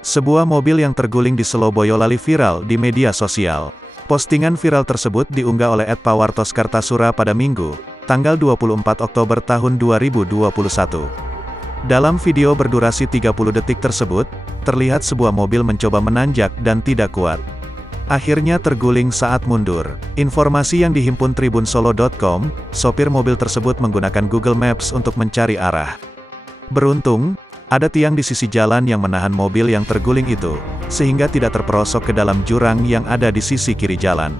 Sebuah mobil yang terguling di Selo Boyolali viral di media sosial. Postingan viral tersebut diunggah oleh @pawartoskartasura pada Minggu, tanggal 24 Oktober tahun 2021. Dalam video berdurasi 30 detik tersebut, terlihat sebuah mobil mencoba menanjak dan tidak kuat. Akhirnya terguling saat mundur. Informasi yang dihimpun tribunsolo.com, sopir mobil tersebut menggunakan Google Maps untuk mencari arah. Beruntung, ada tiang di sisi jalan yang menahan mobil yang terguling itu, sehingga tidak terperosok ke dalam jurang yang ada di sisi kiri jalan.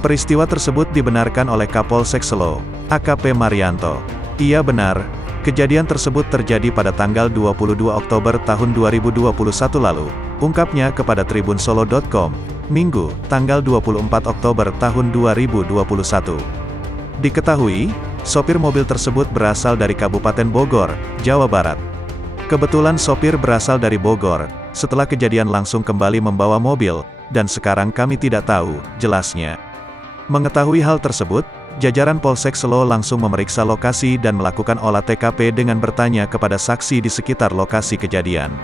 Peristiwa tersebut dibenarkan oleh Kapolsek Selo, AKP Marianto. Iya benar, kejadian tersebut terjadi pada tanggal 22 Oktober tahun 2021 lalu, ungkapnya kepada tribunsolo.com, Minggu, tanggal 24 Oktober tahun 2021. Diketahui, sopir mobil tersebut berasal dari Kabupaten Bogor, Jawa Barat. Kebetulan sopir berasal dari Bogor, setelah kejadian langsung kembali membawa mobil, dan sekarang kami tidak tahu, jelasnya. Mengetahui hal tersebut, jajaran Polsek Selo langsung memeriksa lokasi dan melakukan olah TKP dengan bertanya kepada saksi di sekitar lokasi kejadian.